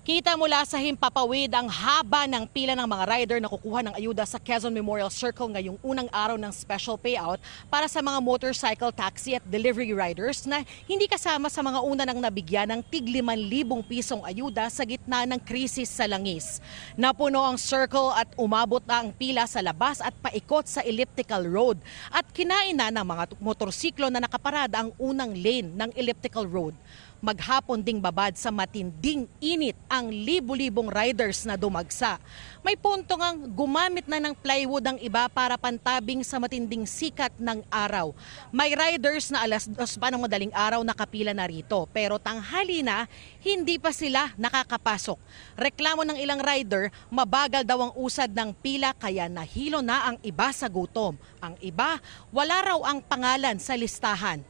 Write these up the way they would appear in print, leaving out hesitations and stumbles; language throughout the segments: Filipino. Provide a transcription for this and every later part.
Kita mula sa himpapawid ang haba ng pila ng mga rider na kukuha ng ayuda sa Quezon Memorial Circle ngayong unang araw ng special payout para sa mga motorcycle, taxi at delivery riders na hindi kasama sa mga una nang nabigyan ng tig 5,000 pisong ayuda sa gitna ng krisis sa langis. Napuno ang circle at umabot na ang pila sa labas at paikot sa elliptical road at kinain na ng mga motorsiklo na nakaparada ang unang lane ng elliptical road. Maghapon ding babad sa matinding init ang libu-libong riders na dumagsa. May punto ngang gumamit na ng plywood ang iba para pantabing sa matinding sikat ng araw. May riders na alas 2 pa ng madaling araw nakapila na rito pero tanghali na hindi pa sila nakakapasok. Reklamo ng ilang rider, mabagal daw ang usad ng pila kaya nahilo na ang iba sa gutom. Ang iba, wala raw ang pangalan sa listahan.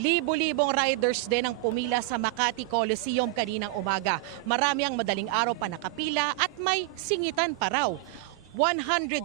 Libo-libong riders din ang pumila sa Makati Coliseum kaninang umaga. Marami ang madaling araw pa nakapila at may singitan pa raw. 150,000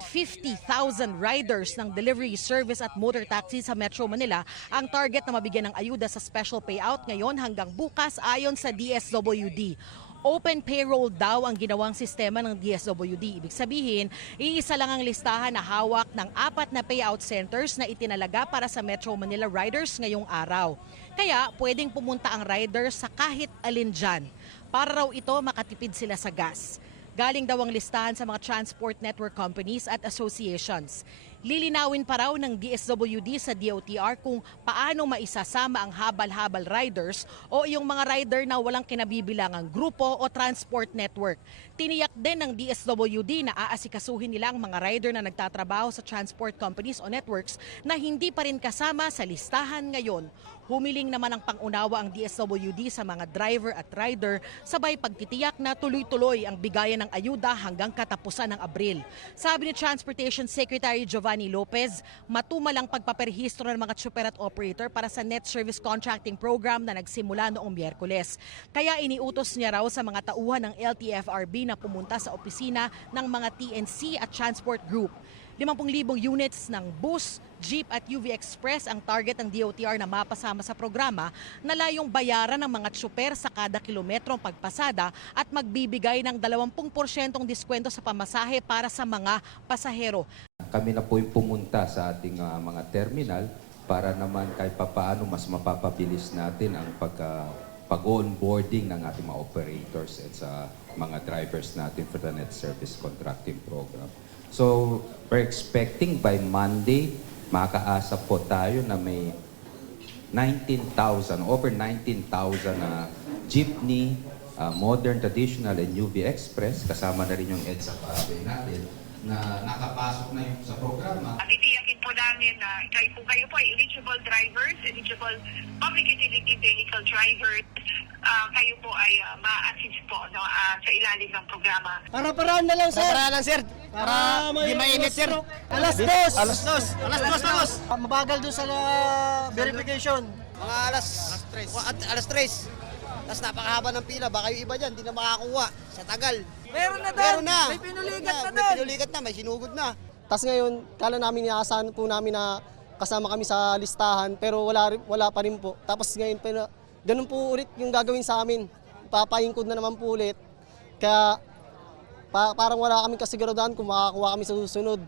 riders ng delivery service at motor taxi sa Metro Manila ang target na mabigyan ng ayuda sa special payout ngayon hanggang bukas ayon sa DSWD. Open payroll daw ang ginawang sistema ng DSWD. Ibig sabihin, iisa lang ang listahan na hawak ng 4 na payout centers na itinalaga para sa Metro Manila riders ngayong araw. Kaya pwedeng pumunta ang rider sa kahit alin dyan. Para raw ito makatipid sila sa gas. Galing daw ang listahan sa mga transport network companies at associations. Lilinawin pa raw ng DSWD sa DOTR kung paano maisasama ang habal-habal riders o yung mga rider na walang kinabibilangang grupo o transport network. Tiniyak din ng DSWD na aasikasuhin nila ang mga rider na nagtatrabaho sa transport companies o networks na hindi pa rin kasama sa listahan ngayon. Humiling naman ang pangunawa ang DSWD sa mga driver at rider sabay pagtitiyak na tuloy-tuloy ang bigayan ng ayuda hanggang katapusan ng Abril. Sabi ni Transportation Secretary Giovanni Lopez, matumalang pagpaperehistro ng mga tsuper at operator para sa Net Service Contracting Program na nagsimula noong Miyerkules. Kaya iniutos niya raw sa mga tauhan ng LTFRB na pumunta sa opisina ng mga TNC at Transport Group. 50,000 units ng bus, jeep at UV Express ang target ng DOTR na mapasama sa programa na layong bayaran ng mga tsuper sa kada kilometrong pagpasada at magbibigay ng 20% diskwento sa pamasahe para sa mga pasahero. Kami na po yung pumunta sa ating mga terminal para naman kahit papaano mas mapapabilis natin ang pag-onboarding ng ating mga operators at sa mga drivers natin for the Net Service Contracting Program. So, we're expecting by Monday, makaasa po tayo na may 19,000, over 19,000 na jeepney, modern, traditional, and UV Express, kasama na rin yung EDSA pathway natin, na nakapasok na yung sa programa. At itiyakin po namin na kayo po ay eligible drivers, eligible public utility vehicle drivers, kayo po ay ma-assist po sa ilalim ng programa. Para-paraan na lang, sir. Para lang, sir. Para di mainit, sir. Alas 2. Alas 2. Alas 2 tapos. Mabagal doon sa verification. Mga alas 3. Alas 3. Tapos napakahaba ng pila. Baka yung iba dyan, di na makakuha. Sa tagal. Meron na doon. Meron na. May pinulikat na May doon. pinulikat na, may sinugod na. Tapos ngayon, kala namin inaasahan po namin na kasama kami sa listahan pero wala pa rin po. Tapos ngayon, ganun po ulit yung gagawin sa amin. Papahingkod na naman po ulit. Kaya parang wala kaming kasiguraduhan kung makakuha kami sa susunod.